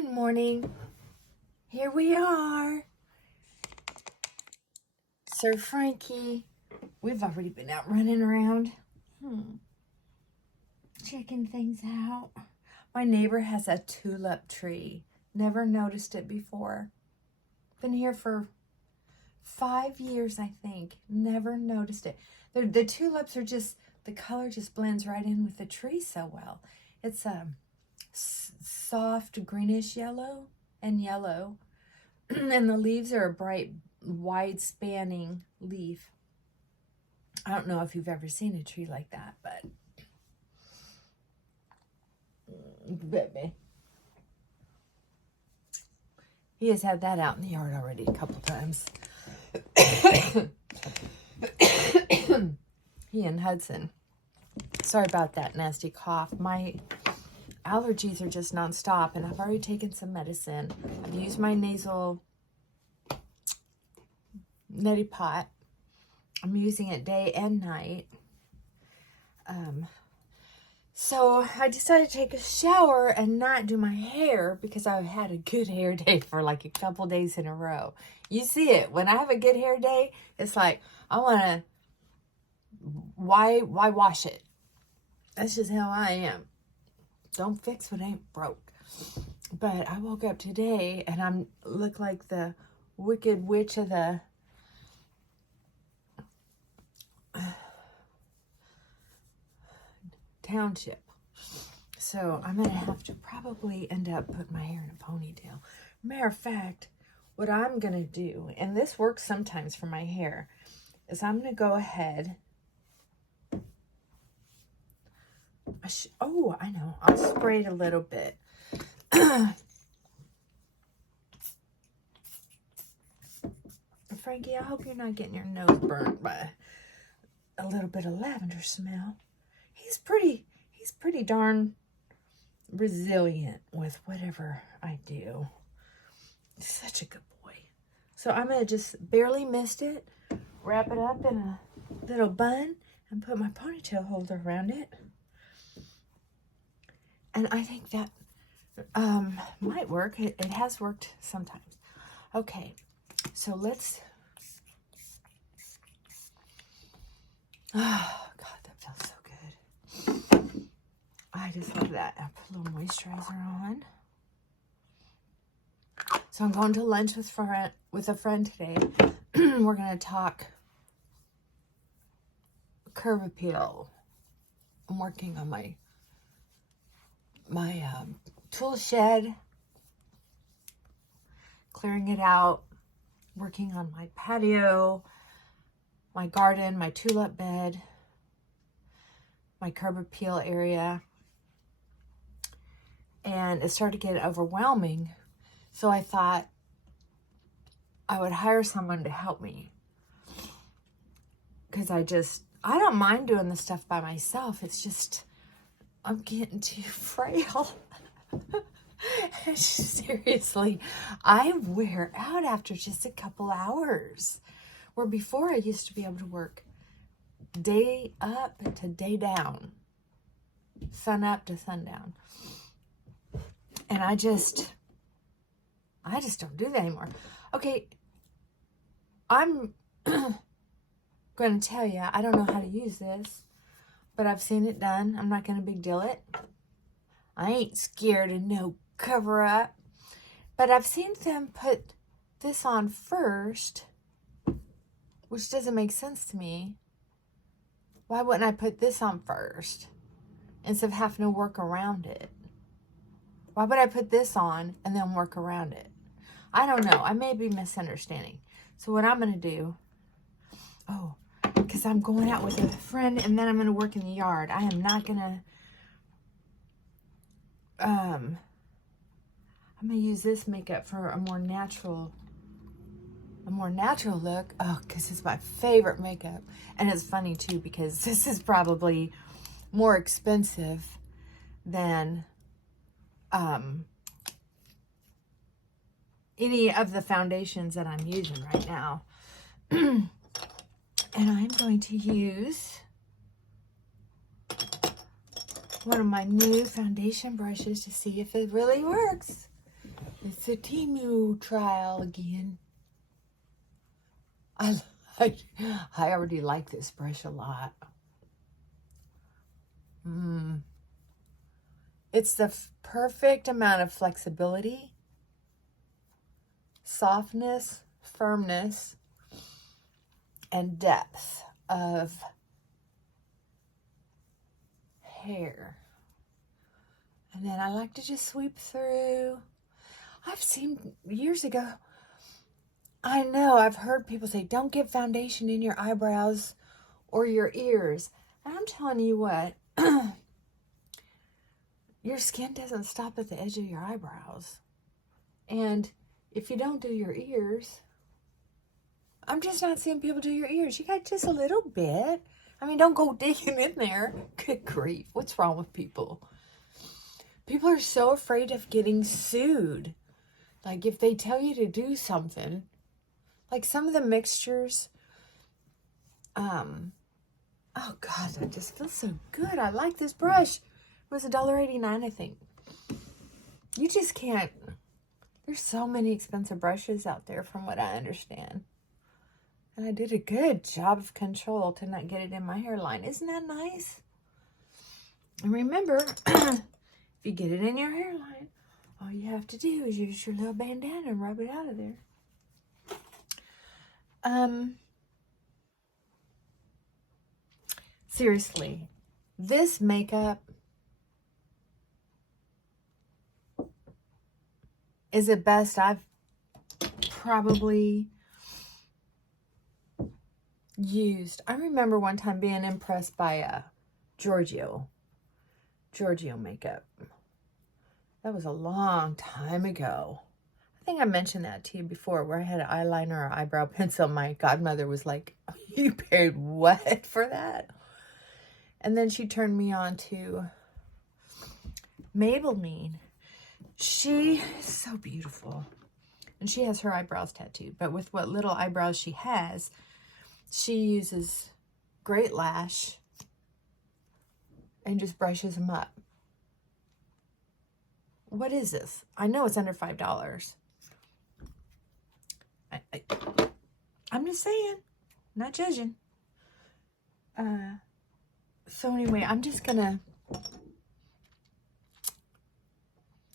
Good morning. Here we are. Sir Frankie. We've already been out running around. Checking things out. My neighbor has a tulip tree. Never noticed it before. Been here for 5 years, I think. Never noticed it. The tulips are just, the color just blends right in with the tree so well. It's a soft greenish yellow and yellow. And the leaves are a bright, wide spanning leaf. I don't know if you've ever seen a tree like that, but baby. He has had that out in the yard already a couple times. He and Hudson. Sorry about that nasty cough. My allergies are just nonstop, and I've already taken some medicine. I've used my nasal neti pot. I'm using it day and night. So I decided to take a shower and not do my hair because I've had a good hair day for like a couple days in a row. You see it. When I have a good hair day, it's like, I want to, why wash it? That's just how I am. Don't fix what ain't broke. But I woke up today and I look like the wicked witch of the township. So I'm going to have to probably end up putting my hair in a ponytail. Matter of fact, what I'm going to do, and this works sometimes for my hair, is I'm going to go ahead. Oh, I know. I'll spray it a little bit. Frankie, I hope you're not getting your nose burnt by a little bit of lavender smell. He's pretty darn resilient with whatever I do. Such a good boy. So I'm going to just barely mist it, wrap it up in a little bun, and put my ponytail holder around it. And I think that might work. It has worked sometimes. Okay, so let's... Oh, God, that feels so good. I just love that. I put a little moisturizer on. So I'm going to lunch with a friend today. We're going to talk curb appeal. I'm working on my tool shed, clearing it out, working on my patio, my garden, my tulip bed, my curb appeal area. And it started to get overwhelming. So I thought I would hire someone to help me. Because I don't mind doing this stuff by myself. It's just, I'm getting too frail. Seriously, I wear out after just a couple hours. Where before I used to be able to work day up to day down, sun up to sundown. And I just don't do that anymore. Okay, I'm going to tell you, I don't know how to use this, but I've seen it done. I'm not going to big deal it. I ain't scared of no cover up. But I've seen them put this on first, which doesn't make sense to me. Why wouldn't I put this on first instead of having to work around it? Why would I put this on and then work around it? I don't know. I may be misunderstanding. So what I'm going to do, because I'm going out with a friend and then I'm going to work in the yard. I am not going to, I'm going to use this makeup for a more natural look. Oh, because it's my favorite makeup. And it's funny too, because this is probably more expensive than any of the foundations that I'm using right now. And I'm going to use one of my new foundation brushes to see if it really works. It's a Temu trial again. I already like this brush a lot. It's the perfect amount of flexibility, softness, firmness, and depth of hair. And then I like to just sweep through. I've seen years ago, I know I've heard people say, don't get foundation in your eyebrows or your ears. And I'm telling you what, your skin doesn't stop at the edge of your eyebrows. And if you don't do your ears, I'm just not seeing people do your ears. You got just a little bit. I mean, don't go digging in there. Good grief. What's wrong with people? People are so afraid of getting sued. Like if they tell you to do something, like some of the mixtures, oh God, that just feels so good. I like this brush. It was $1.89, I think. You just can't, there's so many expensive brushes out there from what I understand. And I did a good job of control to not get it in my hairline. Isn't that nice? And remember, if you get it in your hairline, all you have to do is use your little bandana and rub it out of there. Seriously, this makeup is the best I've probably used. I remember one time being impressed by Giorgio makeup. That was a long time ago. I think I mentioned that to you before, where I had an eyeliner or eyebrow pencil. My godmother was like, you paid what for that? And then she turned me on to Maybelline. She is so beautiful. And she has her eyebrows tattooed. But with what little eyebrows she has, she uses Great Lash and just brushes them up. What is this? I know it's under $5. I'm just saying, not judging. So anyway, I'm just gonna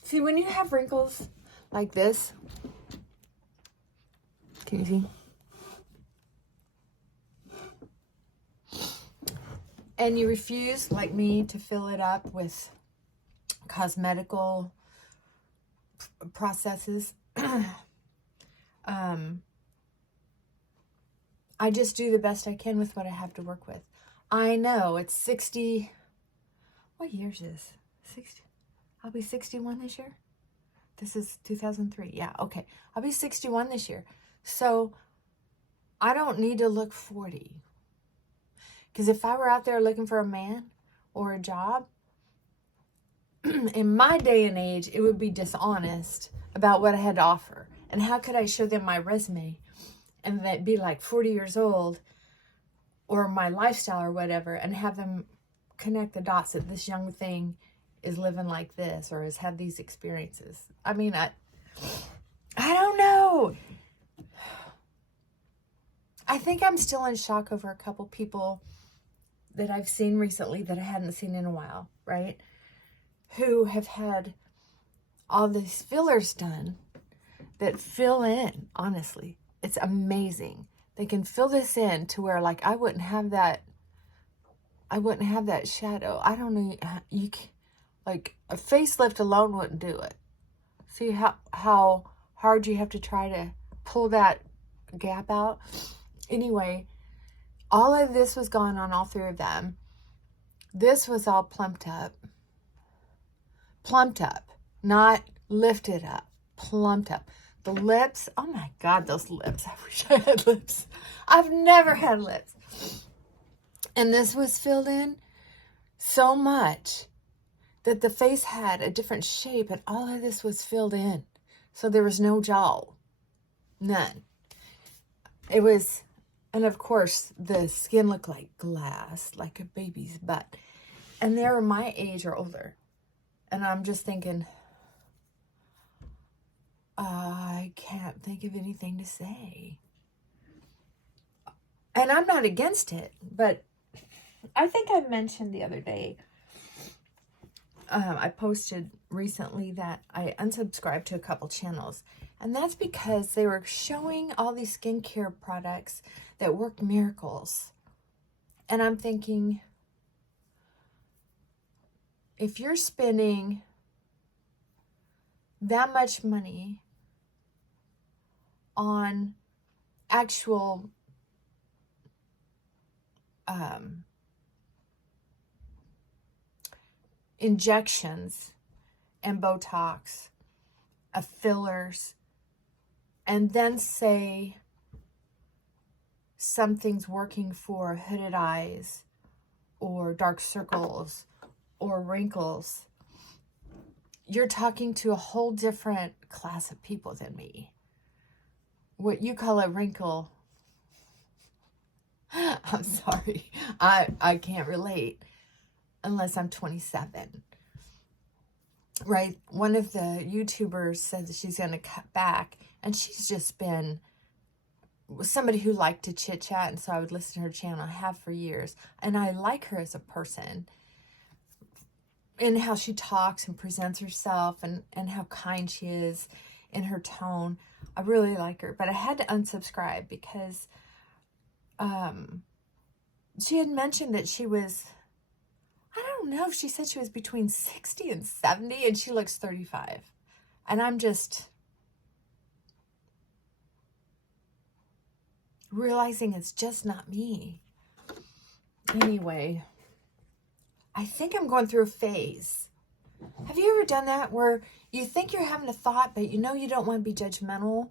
see when you have wrinkles like this. Can you see? And you refuse, like me, to fill it up with cosmetical processes. I just do the best I can with what I have to work with. I know it's 60. What year is this? 60. I'll be 61 this year. This is 2003. Yeah, okay. I'll be 61 this year. So I don't need to look 40. Because if I were out there looking for a man or a job, in my day and age, it would be dishonest about what I had to offer. And how could I show them my resume and that be like 40 years old or my lifestyle or whatever and have them connect the dots that this young thing is living like this or has had these experiences. I mean, I don't know. I think I'm still in shock over a couple people that I've seen recently that I hadn't seen in a while, right? Who have had all these fillers done that fill in, honestly. It's amazing. They can fill this in to where, like, I wouldn't have that shadow. I don't know, you can, like, a facelift alone wouldn't do it. See how hard you have to try to pull that gap out? Anyway, all of this was going on, all three of them. This was all plumped up, not lifted up, plumped up. The lips, oh my God, those lips. I wish I had lips. I've never had lips. And this was filled in so much that the face had a different shape and all of this was filled in. So there was no jowl, none. It was, and of course the skin looked like glass, like a baby's butt. And they were my age or older. And I'm just thinking, think of anything to say. And I'm not against it, but I think I mentioned the other day, I posted recently that I unsubscribed to a couple channels. And that's because they were showing all these skincare products that work miracles. And I'm thinking, if you're spending that much money on actual injections and Botox, fillers, and then say something's working for hooded eyes or dark circles or wrinkles, you're talking to a whole different class of people than me. What you call a wrinkle, I'm sorry, I can't relate unless I'm 27. Right? One of the YouTubers said that she's going to cut back, and she's just been somebody who liked to chit chat, and so I would listen to her channel. I have for years, and I like her as a person in how she talks and presents herself, and how kind she is in her tone. I really like her, but I had to unsubscribe because she had mentioned that she was, I don't know if she said she was between 60 and 70, and she looks 35. And I'm just realizing it's just not me. Anyway, I think I'm going through a phase. Have you ever done that where you think you're having a thought, but you know you don't want to be judgmental?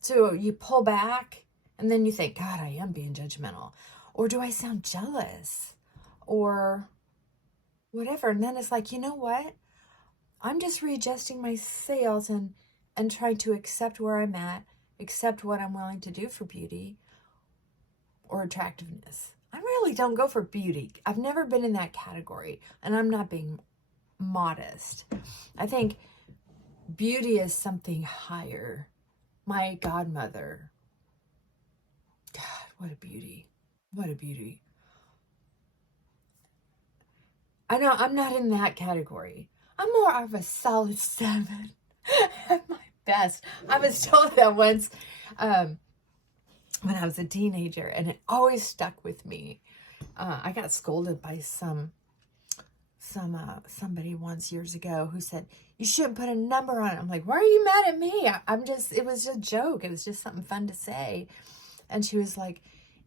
So you pull back, and then you think, God, I am being judgmental. Or do I sound jealous? Or whatever. And then it's like, you know what? I'm just readjusting my sails and trying to accept where I'm at, accept what I'm willing to do for beauty or attractiveness. I really don't go for beauty. I've never been in that category, and I'm not being modest. I think beauty is something higher. My godmother, God, what a beauty. What a beauty. I know I'm not in that category. I'm more of a solid 7 at my best. I was told that once when I was a teenager, and it always stuck with me. I got scolded by somebody once years ago who said, you shouldn't put a number on it. I'm like, why are you mad at me? It was just a joke. It was just something fun to say. And she was like,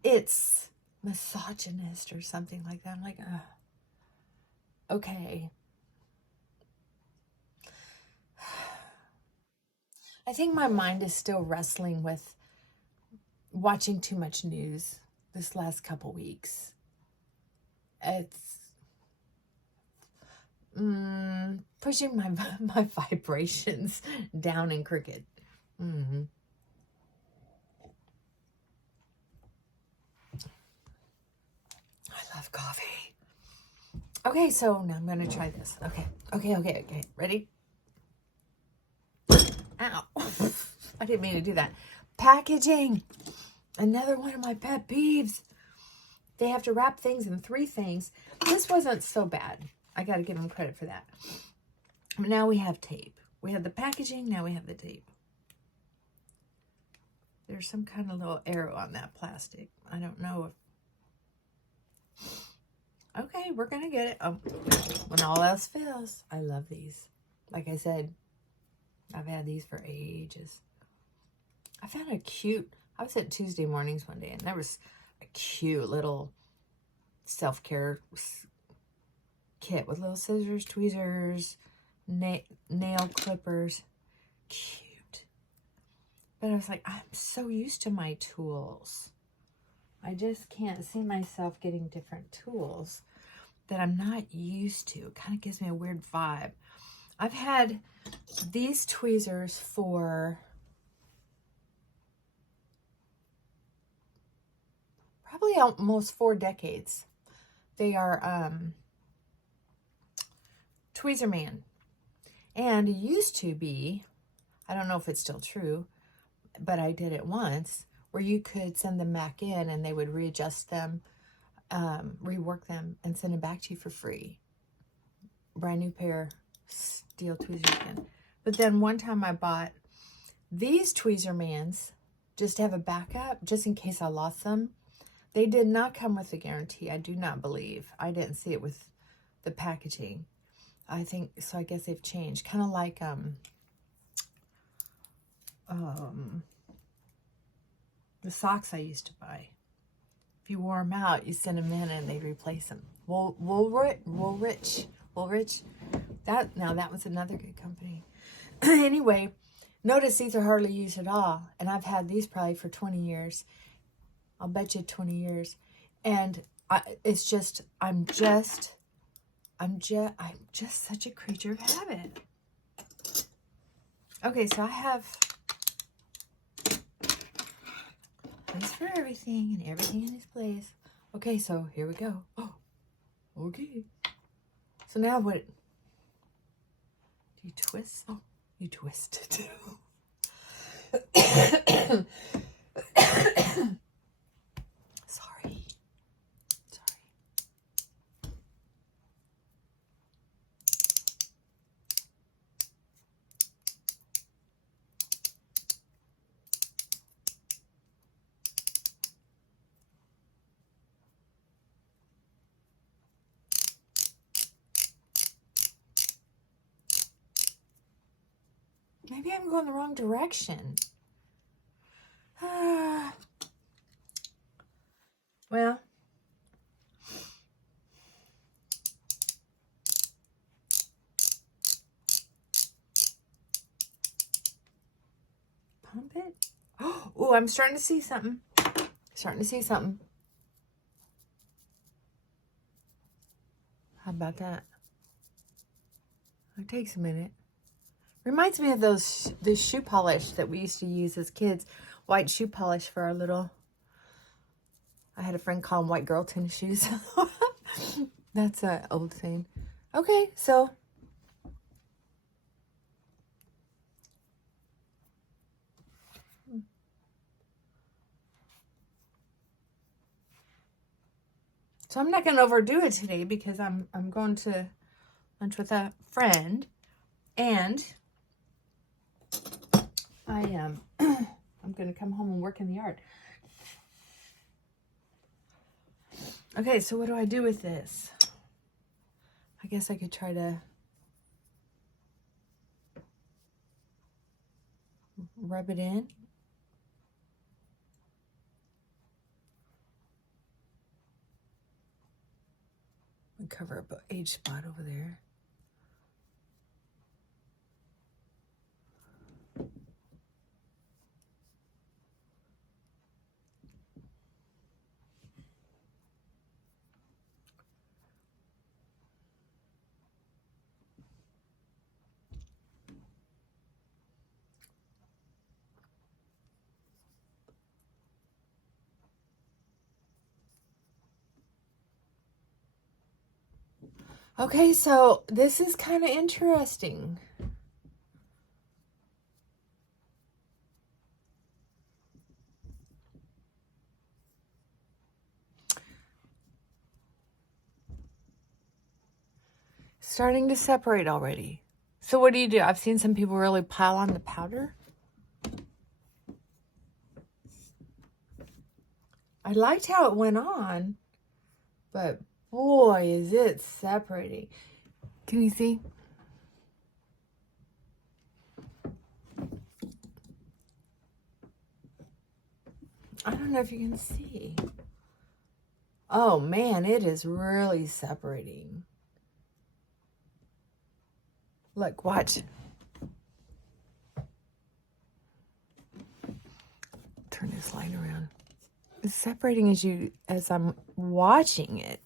it's misogynist or something like that. I'm like, okay. I think my mind is still wrestling with watching too much news this last couple weeks. It's pushing my vibrations down and crooked. I love coffee. Okay, so now I'm going to try this. Okay. Ready? Ow. I didn't mean to do that. Packaging. Another one of my pet peeves. They have to wrap things in 3 things. This wasn't so bad. I got to give them credit for that. Now we have tape. We have the packaging. Now we have the tape. There's some kind of little arrow on that plastic. I don't know if... Okay, we're going to get it. When all else fails, I love these. Like I said, I've had these for ages. I found a cute... I was at Tuesday mornings one day, and there was a cute little self-care kit with little scissors, tweezers, nail clippers. Cute. But I was like, I'm so used to my tools. I just can't see myself getting different tools that I'm not used to. It kind of gives me a weird vibe. I've had these tweezers for probably almost 4 decades. They are Tweezerman. And it used to be, I don't know if it's still true, but I did it once, where you could send them back in and they would readjust them, rework them, and send them back to you for free. Brand new pair, steel tweezers again. But then one time I bought these tweezer mans just to have a backup, just in case I lost them. They did not come with a guarantee, I do not believe. I didn't see it with the packaging. I think, so I guess they've changed. Kind of like, the socks I used to buy. If you wore them out, you send them in and they'd replace them. Woolrich. That was another good company. Anyway, notice these are hardly used at all. And I've had these probably for 20 years. I'll bet you 20 years. And it's just, I'm just such a creature of habit. Okay, so I have place for everything and everything in its place. Okay, so here we go. Oh, okay. So now what? Do you twist? Oh, you twist it too. Sorry. Maybe I'm going the wrong direction. Well, pump it. Oh, I'm starting to see something. How about that? It takes a minute. Reminds me of the shoe polish that we used to use as kids. White shoe polish for our little... I had a friend call them white girl tennis shoes. That's an old thing. Okay, so... So I'm not going to overdo it today because I'm going to lunch with a friend. And I am I'm going to come home and work in the yard. Okay, so what do I do with this? I guess I could try to rub it in. And cover up an age spot over there. Okay, so this is kind of interesting. Starting to separate already. So what do? I've seen some people really pile on the powder. I liked how it went on, but boy, is it separating. Can you see? I don't know if you can see. Oh man, it is really separating. Look, watch. Turn this light around. It's separating as I'm watching it.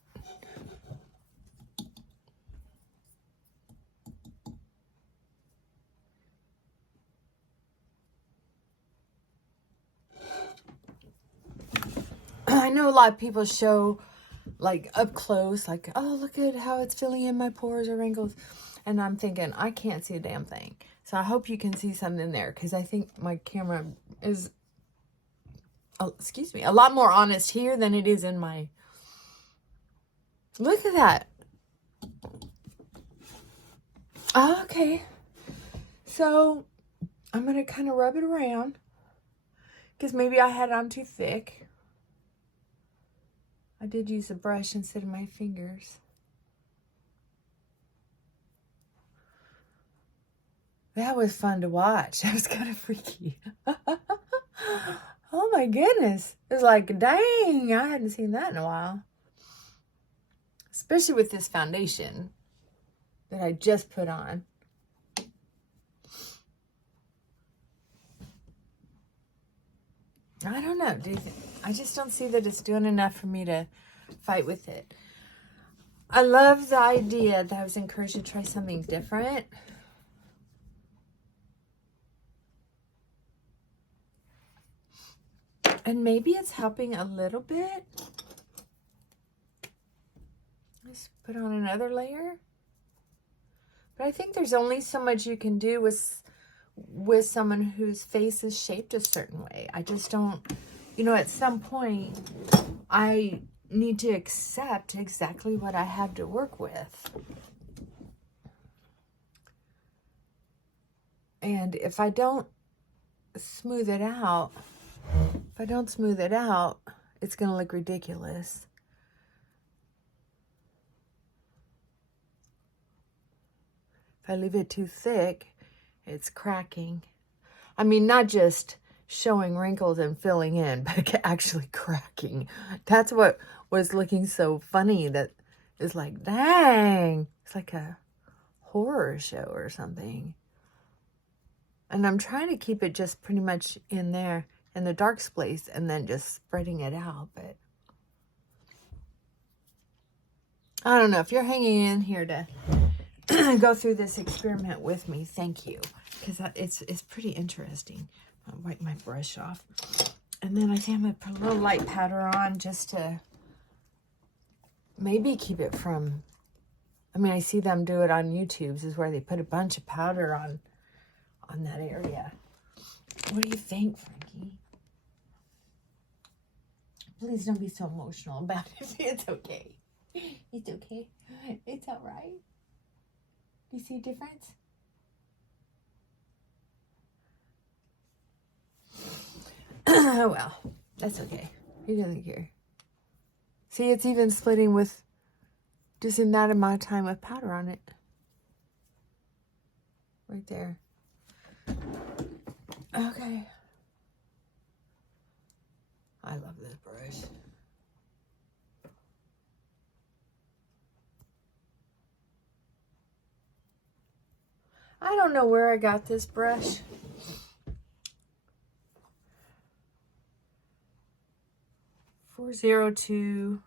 I know a lot of people show like up close, like, oh, look at how it's filling in my pores or wrinkles. And I'm thinking, I can't see a damn thing. So I hope you can see something there, because I think my camera is, excuse me, a lot more honest here than it is in my, look at that. Okay. So I'm going to kind of rub it around because maybe I had it on too thick. I did use a brush instead of my fingers. That was fun to watch. That was kind of freaky. Oh my goodness. It was like, dang, I hadn't seen that in a while. Especially with this foundation that I just put on. I don't know. I just don't see that it's doing enough for me to fight with it. I love the idea that I was encouraged to try something different. And maybe it's helping a little bit. Let's put on another layer. But I think there's only so much you can do with someone whose face is shaped a certain way. I just don't, you know, at some point, I need to accept exactly what I have to work with. And if I don't smooth it out, it's going to look ridiculous. If I leave it too thick, it's cracking. I mean, not just showing wrinkles and filling in, but actually cracking. That's what was looking so funny. That is like, dang, it's like a horror show or something. And I'm trying to keep it just pretty much in there in the dark place and then just spreading it out. But I don't know if you're hanging in here to go through this experiment with me. Thank you, because it's pretty interesting. I'll wipe my brush off, and then I think I'm gonna put a little light powder on just to maybe keep it from. I mean, I see them do it on YouTube's, is where they put a bunch of powder on that area. What do you think, Frankie? Please don't be so emotional about it. It's okay. It's okay. It's all right. Do you see a difference? Oh, well, that's okay. He doesn't care. See, it's even splitting with just in that amount of time with powder on it. Right there. Okay. I love this brush. I don't know where I got this brush. $402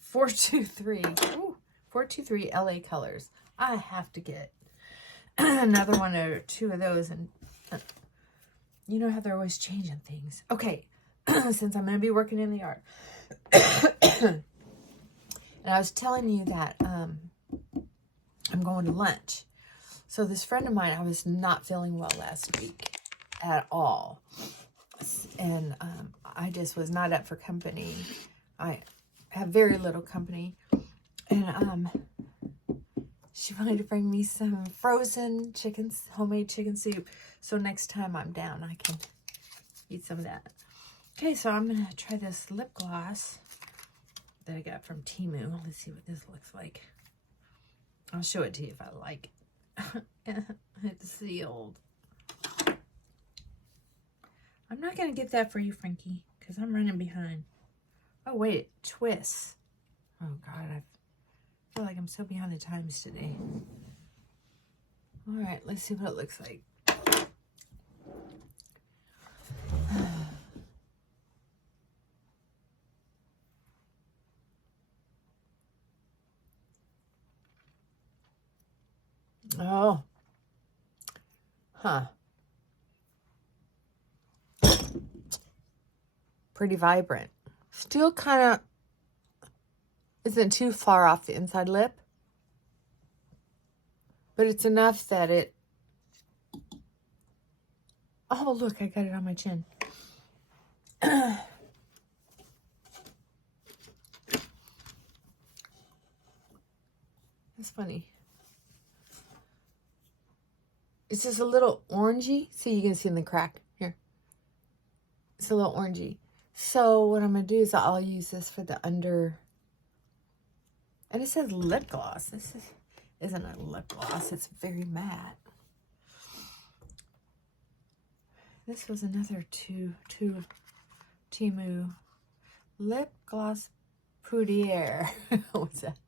423. Ooh, 423 LA Colors. I have to get another one or two of those, and you know how they're always changing things. Okay, since I'm going to be working in the yard. And I was telling you that I'm going to lunch. So this friend of mine, I was not feeling well last week at all. And I just was not up for company. I have very little company. And she wanted to bring me some frozen homemade chicken soup. So next time I'm down, I can eat some of that. Okay, so I'm going to try this lip gloss that I got from Temu. Let's see what this looks like. I'll show it to you if I like it. It's sealed. I'm not going to get that for you, Frankie, because I'm running behind. Oh, wait, it twists. Oh, God, I feel like I'm so behind the times today. All right, let's see what it looks like. Oh. Huh. Pretty vibrant. Still kind of isn't too far off the inside lip. But it's enough that it Oh, look, I got it on my chin. That's funny. It's just a little orangey. See, you can see in the crack here. It's a little orangey. So what I'm going to do is I'll use this for the under. And it says lip gloss. This isn't a lip gloss. It's very matte. This was another Temu lip gloss Poudiere. What's that?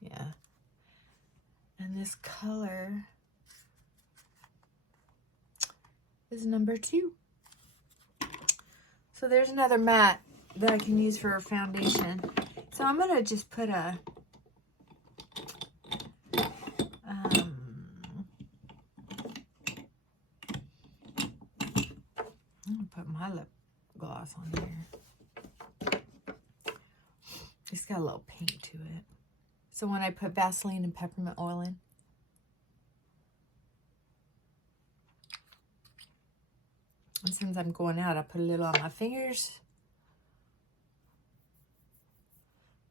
Yeah. And this color is number 2. So there's another matte that I can use for a foundation. So I'm going to just put a I'm going to put my lip gloss on here. It's got a little pink to it. So when I put Vaseline and peppermint oil in, and since I'm going out, I put a little on my fingers.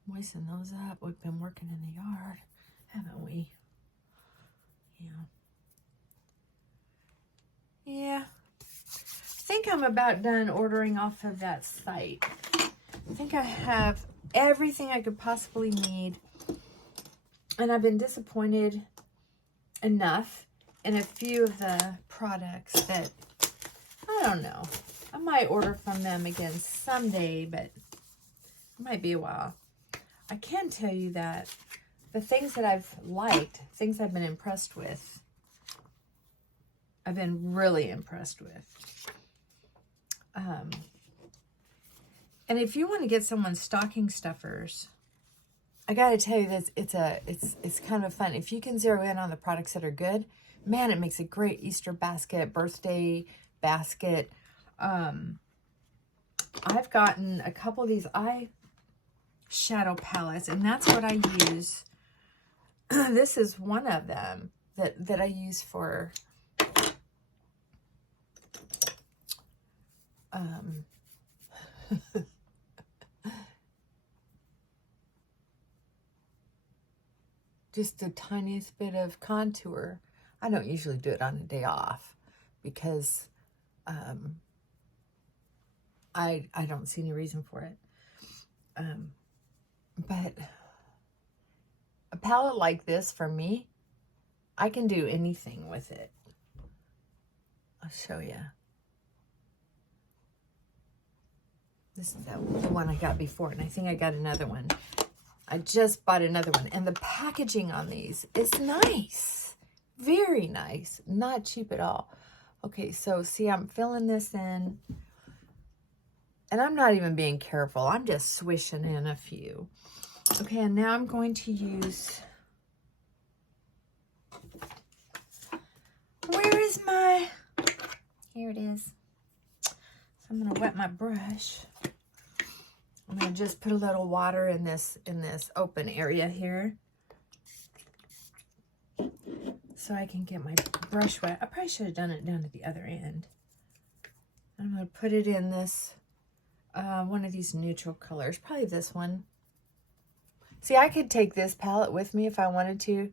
Moisten those up. We've been working in the yard, haven't we? Yeah. I think I'm about done ordering off of that site. I think I have everything I could possibly need. And I've been disappointed enough in a few of the products that, I don't know. I might order from them again someday, but it might be a while. I can tell you that the things that I've liked, things I've been impressed with, I've been really impressed with. And if you want to get someone stocking stuffers, I got to tell you this, it's kind of fun. If you can zero in on the products that are good, man, it makes a great Easter basket, birthday basket. I've gotten a couple of these eye shadow palettes, and that's what I use. This is one of them that I use for just the tiniest bit of contour. I don't usually do it on a day off because I don't see any reason for it. But a palette like this, for me, I can do anything with it. I'll show you. This is the one I got before, and I think I got another one. I just bought another one, and the packaging on these is nice. Very nice. Not cheap at all. Okay, so see, I'm filling this in, and I'm not even being careful. I'm just swishing in a few. Okay, and now I'm going to use, where is my, here it is. So I'm going to wet my brush. I'm going to just put a little water in this open area here so I can get my brush wet. I probably should have done it down at the other end. I'm going to put it in this, one of these neutral colors, probably this one. See, I could take this palette with me if I wanted to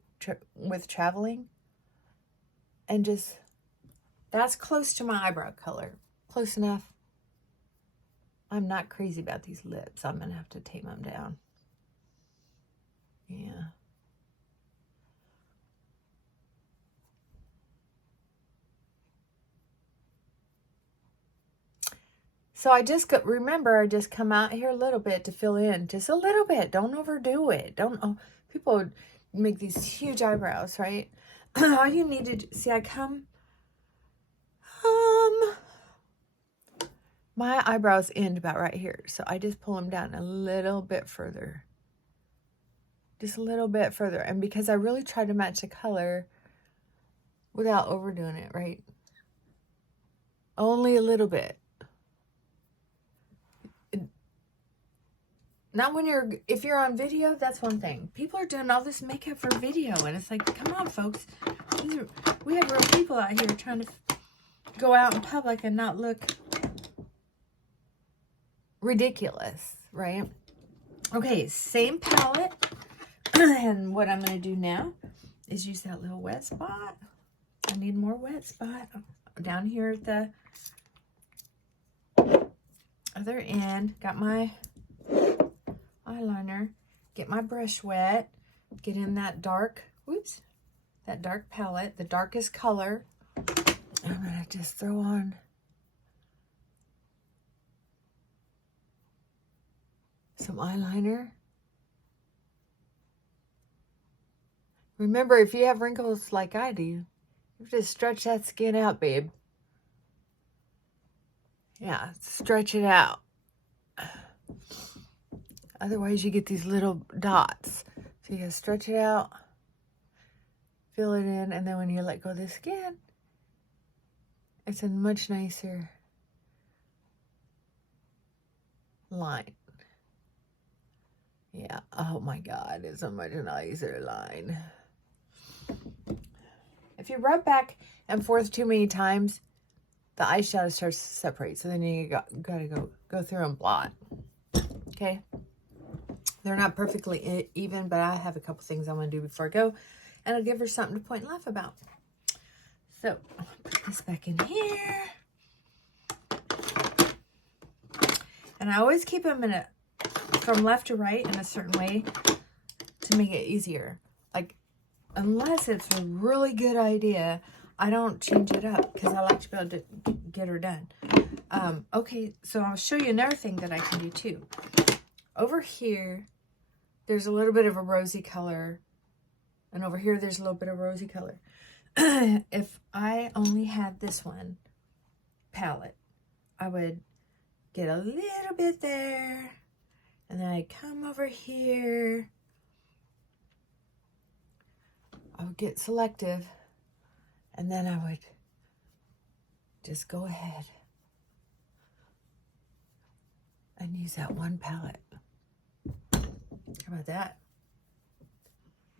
with traveling. And just, that's close to my eyebrow color. Close enough. I'm not crazy about these lips. I'm going to have to tame them down. Yeah. So I just got, remember, I just come out here a little bit to fill in. Just a little bit. Don't overdo it. Don't, people make these huge eyebrows, right? All you need to, see, I come, my eyebrows end about right here. So I just pull them down a little bit further. Just a little bit further. And because I really try to match the color without overdoing it, right? Only a little bit. Not when if you're on video, that's one thing. People are doing all this makeup for video, and it's like, come on, folks. We have real people out here trying to go out in public and not look ridiculous, right? Okay, same palette. And what I'm going to do now is use that little wet spot. I need more wet spot down here at the other end. Got my eyeliner. Get my brush wet. Get in that dark, whoops, that dark palette, the darkest color. I'm going to just throw on some eyeliner. Remember, if you have wrinkles like I do, you have to stretch that skin out, babe. Yeah, stretch it out. Otherwise, you get these little dots. So you gotta stretch it out, fill it in, and then when you let go of the skin, it's a much nicer line. Yeah, oh my God, it's a much nicer line. If you rub back and forth too many times, the eyeshadow starts to separate. So then you gotta go through and blot. Okay. They're not perfectly even, but I have a couple things I want to do before I go. And I'll give her something to point and laugh about. So, I'll put this back in here. And I always keep them from left to right in a certain way to make it easier. Like, unless it's a really good idea, I don't change it up because I like to be able to get her done. Okay, so I'll show you another thing that I can do too. Over here, there's a little bit of a rosy color. And over here, there's a little bit of rosy color. If I only had this one palette, I would get a little bit there. And then I'd come over here. I would get selective. And then I would just go ahead and use that one palette. How about that?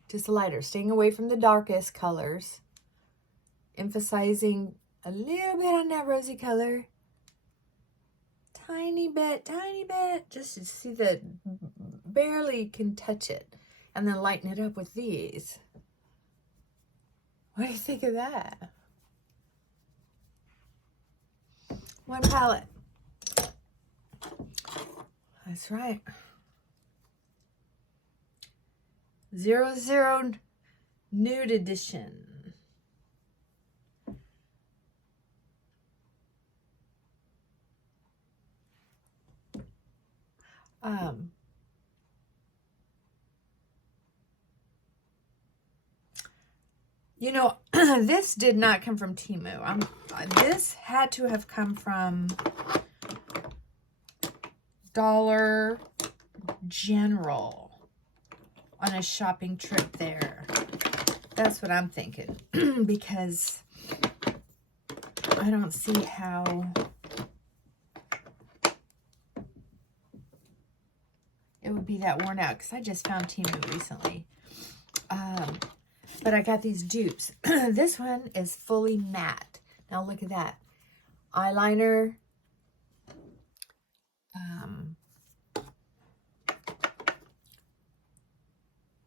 Just lighter, staying away from the darkest colors, emphasizing a little bit on that rosy color. Tiny bit, just to see that barely can touch it. And then lighten it up with these. What do you think of that? One palette. That's right. 00 Nude Edition. You know, this did not come from Temu. This had to have come from Dollar General on a shopping trip there. That's what I'm thinking. Because I don't see how it would be that worn out, because I just found Temu recently. But I got these dupes. This one is fully matte. Now look at that. Eyeliner.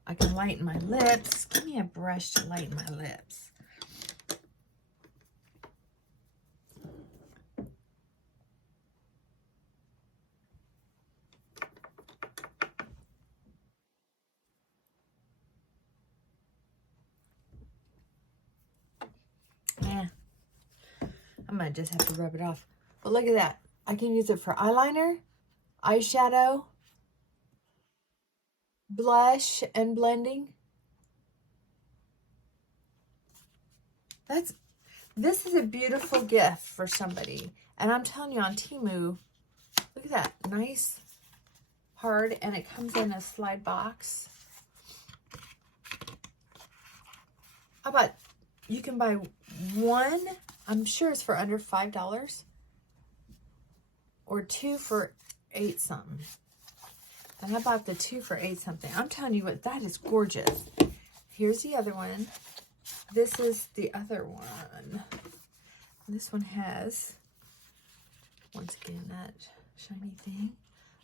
I can lighten my lips. Give me a brush to lighten my lips. Yeah. I might just have to rub it off. But look at that. I can use it for eyeliner, eyeshadow, blush, and blending. This is a beautiful gift for somebody. And I'm telling you, on Temu, look at that. Nice, hard, and it comes in a slide box. How about you can buy one, I'm sure it's for under $5, or two for $8 something. And I bought the 2 for $8 something. I'm telling you what, that is gorgeous. Here's the other one. This is the other one. This one has, once again, that shiny thing.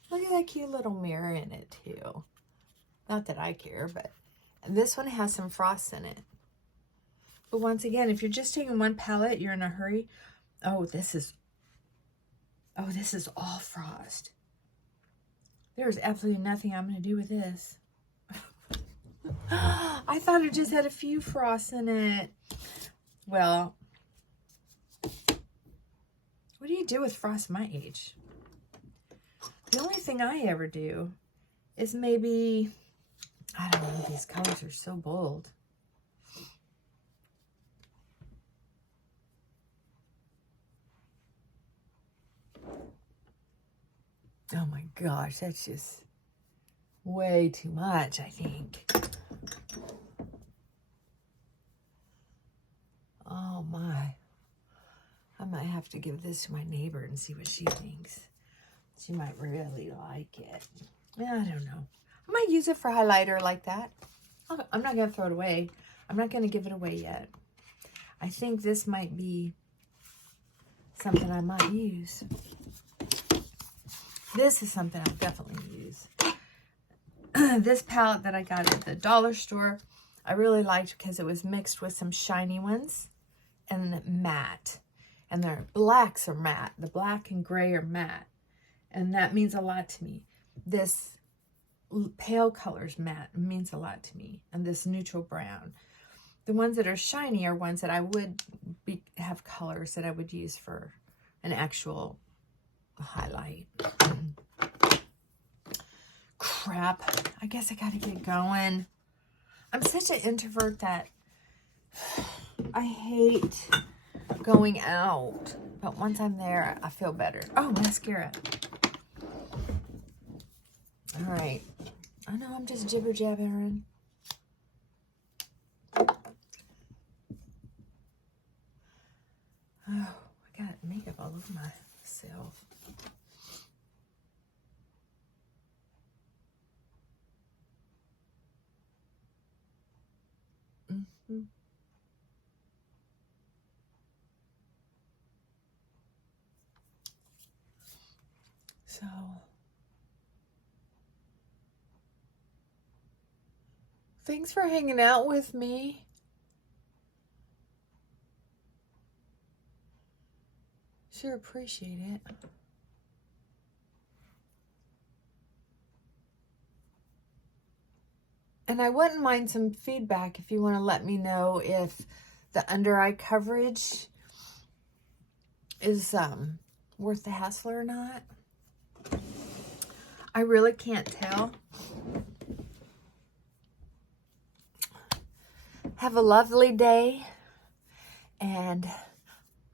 Look at that cute little mirror in it, too. Not that I care, but this one has some frost in it. But once again, if you're just taking one palette, you're in a hurry. Oh, this is all frost. There's absolutely nothing I'm going to do with this. I thought it just had a few frosts in it. Well, what do you do with frost my age? The only thing I ever do is maybe, I don't know, these colors are so bold. Oh my gosh, that's just way too much, I think. Oh my. I might have to give this to my neighbor and see what she thinks. She might really like it. Yeah, I don't know. I might use it for highlighter like that. I'm not going to throw it away. I'm not going to give it away yet. I think this might be something I might use. This is something I'll definitely use. This palette that I got at the dollar store, I really liked because it was mixed with some shiny ones and matte. And their blacks are matte. The black and gray are matte. And that means a lot to me. This pale color's matte means a lot to me. And this neutral brown. The ones that are shiny are ones that I would have colors that I would use for an actual highlight. Crap. I guess I gotta get going. I'm such an introvert that I hate going out. But once I'm there, I feel better. Oh, mascara. All right. I know I'm just jibber-jabbering. Oh, I got makeup all over myself. So, thanks for hanging out with me. Sure appreciate it. And I wouldn't mind some feedback if you want to let me know if the under eye coverage is worth the hassle or not. I really can't tell. Have a lovely day, and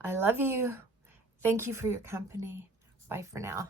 I love you. Thank you for your company. Bye for now.